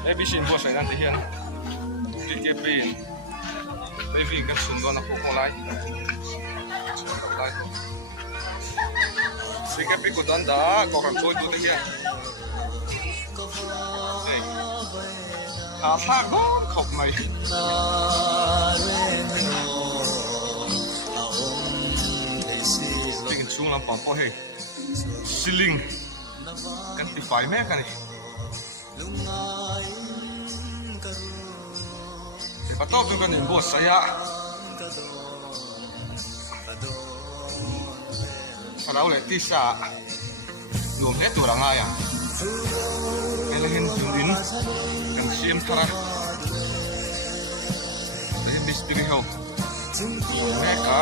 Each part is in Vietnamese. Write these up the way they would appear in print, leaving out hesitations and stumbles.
Maybe shin buat saya nanti hian, tiket pin, maybe kan sumber nak pukul lain, tiket pin kudan dah, kau kan cuy tu tiket, apa kau kau mai, tiket sung lampang po he, siling, kan tipai me kan ni. Patau tu kan bos saya. Kalau oleh tisa, luang dia tu orang ayam. Elehin sundin, kan siam thara. Jadi misteri hau. Mereka.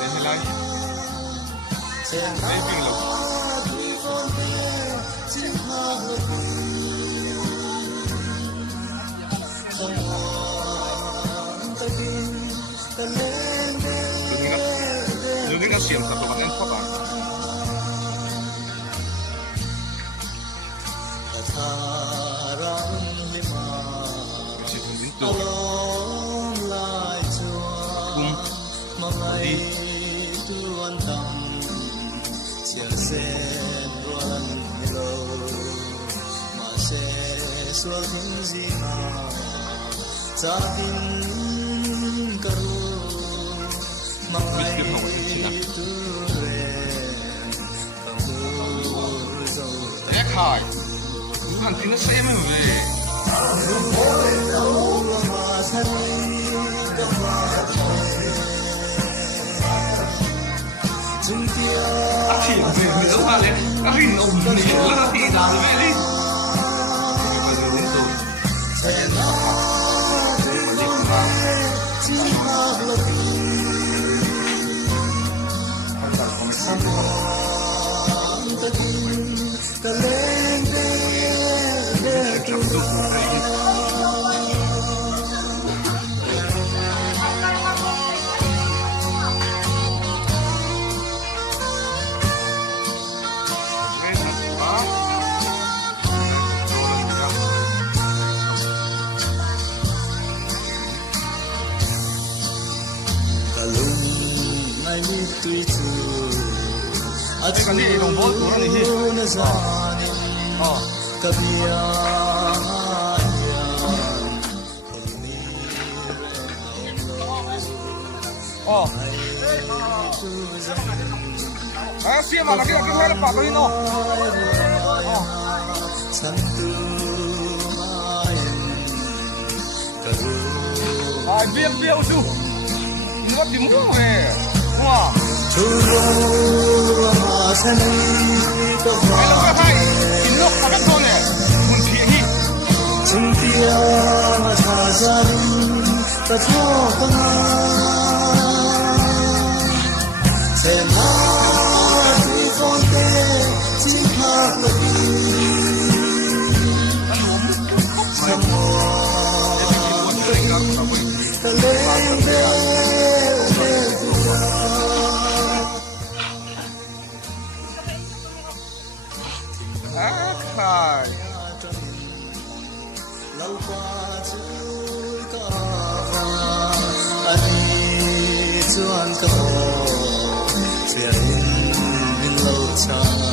Ini lagi. Ini bingung. Lungin kan siam satu paten kota. Masih pintu. Hai, bukan tinggal saya memang. Akhir betul kali, akhir nombor ni lah tidak beli. Kan ni long bol tu ni. Oh. Oh. Siapa lagi saya lepas tu ini. Oh. Biar usuh. Ini buat di muka wah. Hello hai, inok akan kau ni, muntihi. Cumpian sahaja, terjauh cina di fonte cinta Tuhan kau tiada bilau cang,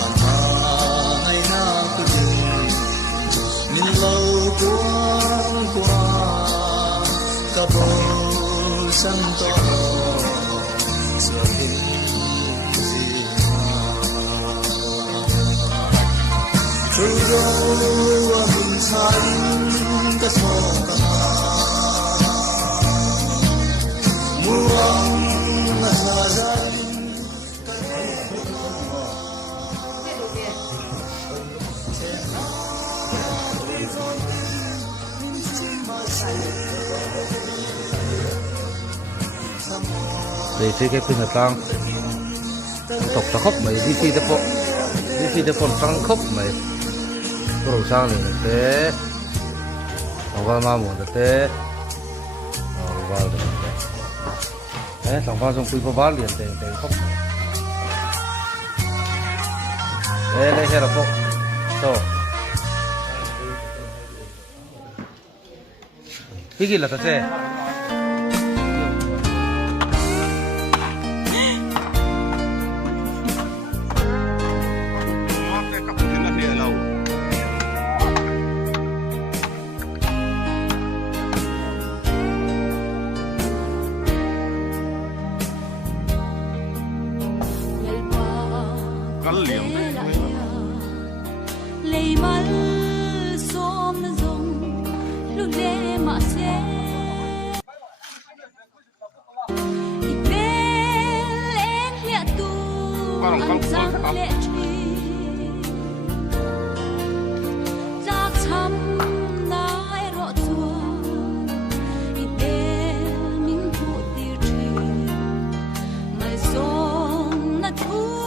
amai nak kudin, bilau kuang kabul santo, semakin zina, turun bintang kesokan. để chơi cái phim hợp tăng tộc ta khóc mày đi phi để bọn sang khóc mày rồi sang này thế ông vào mà muốn thế vào được đấy thằng vào trong quy vào liền tiền khóc đấy lấy hết rồi khóc so cái gì là ta chơi lấy mal xóm rồng lu lê mà xe bên em lẹ tu ăn giang lẹ truy giác chăm nai rõ chua bên mình thu tiêu truy mai sông na thu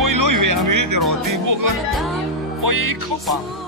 Ôi lối về hàng mỹ rồi thì buộc lên ôi khóc à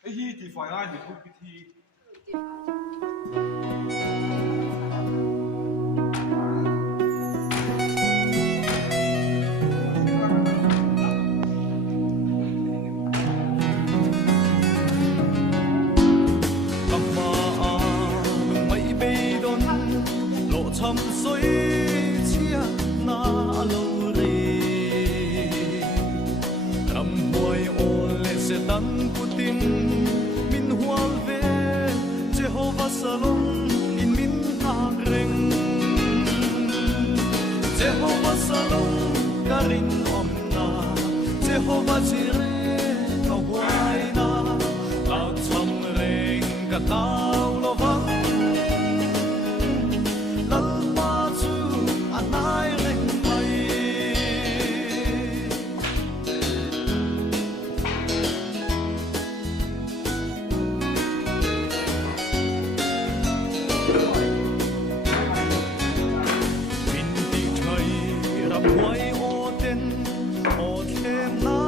ไอ้ที่ที่ไฟไล่อยู่ทุกพิธี cầm mà đừng mây bay đón lộ thầm suối chia na lâu rì cầm môi ô lệ sẽ đắng của tim min hoa về Jehovah Salom in min ta reng Jehovah Salom karin om na Jehovah Jireh ka huay na lao thầm reng ka tao lo vắng lal ma chu anai reng mai min ti thai ram huai o ten o them na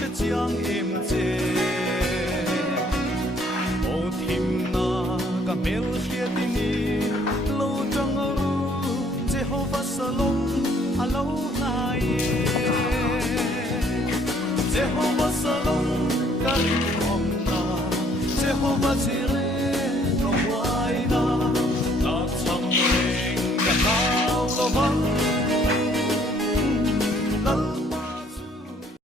te chiang em che o thim na ka mel khia tini lo tang ru Jehovah Salom alo nai Jehovah Salom karim om na Jehovah Jireh no huai na la cham reng ka tao lo vang